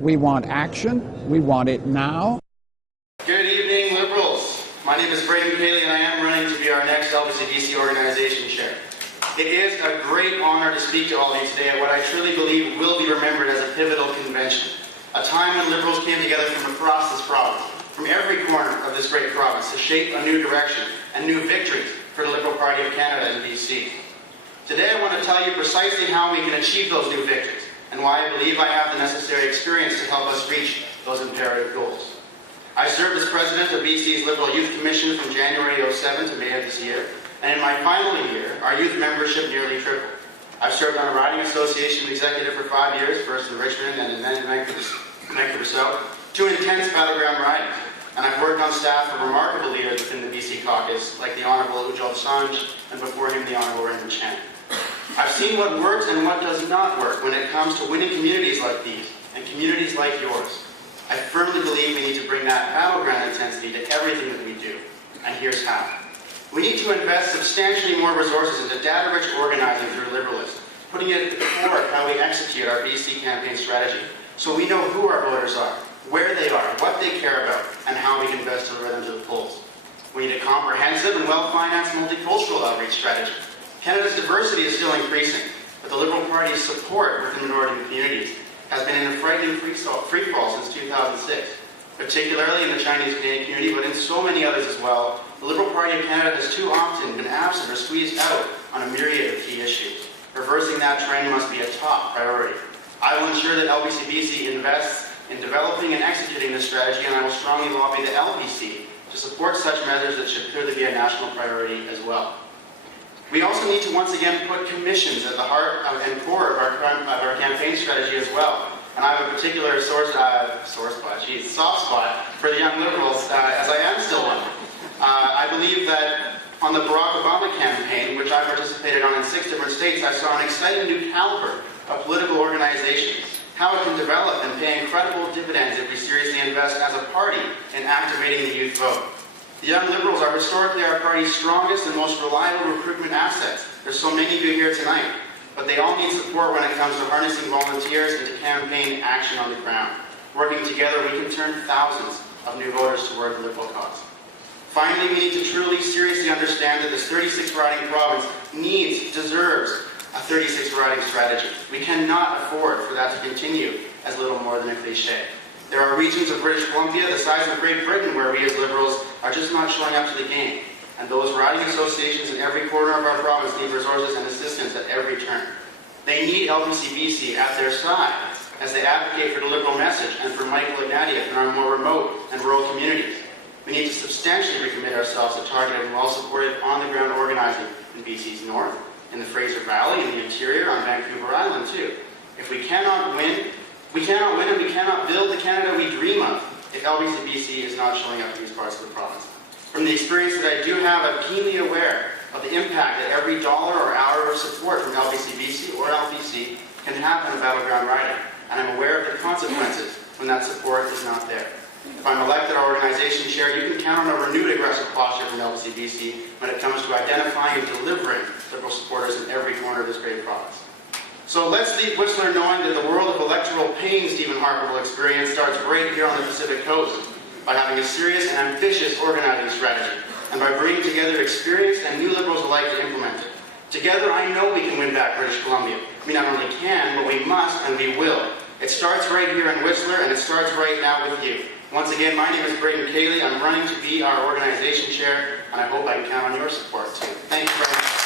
We want action. We want it now. Good evening, Liberals. My name is Braeden Caley, and I am running to be our next LPCBC organization chair. It is a great honor to speak to all of you today at what I truly believe will be remembered as a pivotal convention, a time when Liberals came together from across this province, from every corner of this great province, to shape a new direction and new victories for the Liberal Party of Canada in BC. Today I want to tell you precisely how we can achieve those new victories and why I believe I have the necessary experience to help us reach those imperative goals. I served as president of BC's Liberal Youth Commission from January 2007 to May of this year, and in my final year, our youth membership nearly tripled. I've served on a riding association executive for 5 years, first in Richmond and then in Vancouver South, 2 intense battleground ridings. And I've worked on staff for remarkable leaders within the BC caucus, like the Honourable Ujjal Sanj, and before him the Honourable Raymond Chan. I've seen what works and what does not work when it comes to winning communities like these, and communities like yours. I firmly believe we need to bring that battleground intensity to everything that we do, and here's how. We need to invest substantially more resources into data-rich organizing through Liberalism, putting it at the core of how we execute our BC campaign strategy, so we know who our voters are, where they are, what they care about, and how we can best deliver them to the polls. We need a comprehensive and well-financed multicultural outreach strategy. Canada's diversity is still increasing, but the Liberal Party's support within minority communities has been in a frightening free fall since 2006, particularly in the Chinese Canadian community, but in so many others as well. The Liberal Party of Canada has too often been absent or squeezed out on a myriad of key issues. Reversing that trend must be a top priority. I will ensure that LPCBC invests in developing and executing this strategy, and I will strongly lobby the LPC to support such measures that should clearly be a national priority as well. We also need to once again put commissions at the heart and core of our campaign strategy as well. And I have a particular soft spot for the young Liberals, as I am still one. I believe that on the Barack Obama campaign, which I participated on in 6 different states, I saw an exciting new caliber of political organizations, how it can develop and pay incredible dividends if we seriously invest as a party in activating the youth vote. The young Liberals are historically our party's strongest and most reliable recruitment assets. There's so many of you here tonight, but they all need support when it comes to harnessing volunteers into campaign action on the ground. Working together, we can turn thousands of new voters toward the Liberal cause. Finally, we need to truly, seriously understand that this 36-riding province deserves a 36-riding strategy. We cannot afford for that to continue as little more than a cliché. There are regions of British Columbia the size of Great Britain where we as Liberals are just not showing up to the game. And those riding associations in every corner of our province need resources and assistance at every turn. They need LPCBC at their side as they advocate for the Liberal message and for Michael Ignatieff in our more remote and rural communities. We need to substantially recommit ourselves to targeted and well-supported on-the-ground organizing in BC's north, in the Fraser Valley, in the interior, on Vancouver Island too. If we cannot win, and we cannot build the Canada we dream of if LPCBC is not showing up in these parts of the province. From the experience that I do have, I'm keenly aware of the impact that every dollar or hour of support from LPCBC or LPC can have on battleground riding, and I'm aware of the consequences when that support is not there. If I'm elected our organization chair, you can count on a renewed aggressive posture from LPCBC when it comes to identifying and delivering Liberal supporters in every corner of this great province. So let's leave Whistler knowing that the world of electoral pain Stephen Harper will experience starts right here on the Pacific Coast by having a serious and ambitious organizing strategy and by bringing together experienced and new Liberals alike to implement it. Together, I know we can win back British Columbia. We not only can, but we must and we will. It starts right here in Whistler, and it starts right now with you. Once again, my name is Braeden Caley. I'm running to be our organization chair, and I hope I can count on your support too. Thank you very much.